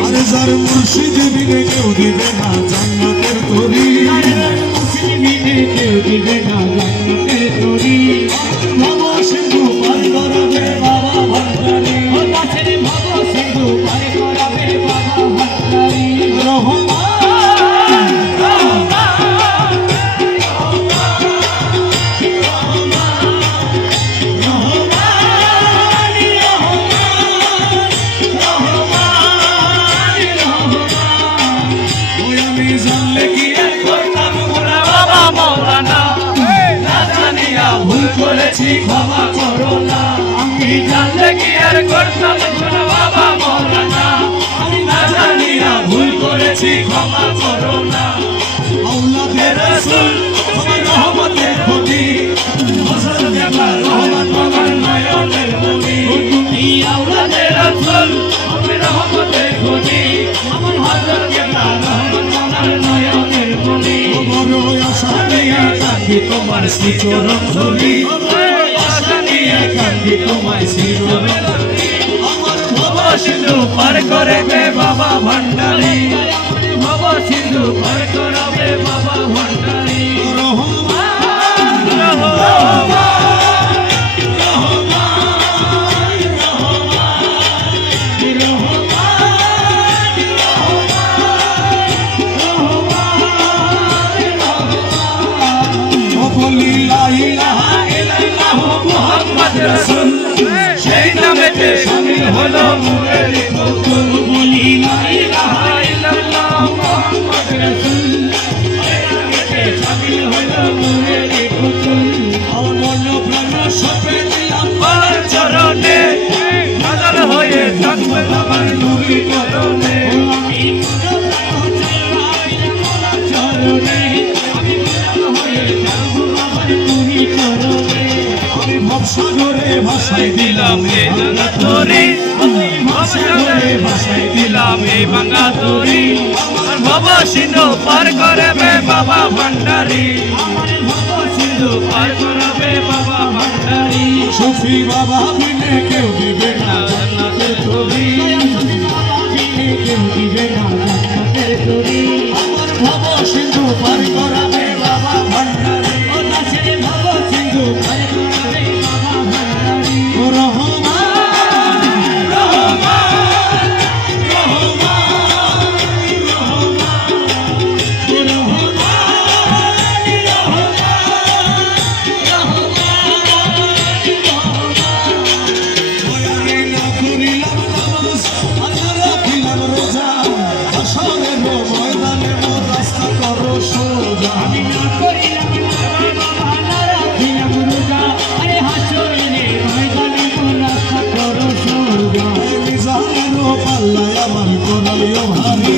আর যার মুর্শিদ বিনে কেউ দিবে না জান্নাতের তরি। মুসলিমিনে কেউ দিবে না করেছি ক্ষমা করো না। আমি জানলে কি আর করতাম? বাবা মৌলানা আমি না জানিয়া ভুল করেছি ক্ষমা করো না। আউলাদের রাসূল তুমি রহমতের প্রতি। ফজল দেবার রহমত বাবার নয়নের মনি তুমি আওলাদের রাসূল আমি রহমতের খোঁজি আমার হযরত কেবলা রহমত আমার নয়নের মনি বড় আশা নিয়ে কাঁদি তোমার শ্রীচরণ ধরি আশা নিয়ে কান্দি তোমায় শিরোবে আমার বাবা সিন্ধু পার করে বে বাবা ভান্ডারি ভব সিন্ধু পার করাবে, বাবা ভান্ডারি ভবসাগরে ভাসাই দিলাম এই ভাঙা তরি আমি ভাসাই দিলাম এই ভাঙা তরি আমার বাবা সিন্ধু পার করে বাবা ভান্ডারি সিন্ধু পার করাবে বাবা ভান্ডারি সফি বাবা বিনে কেউ দিবে না জান্নাতের তরি সিন্ধু পার 啊！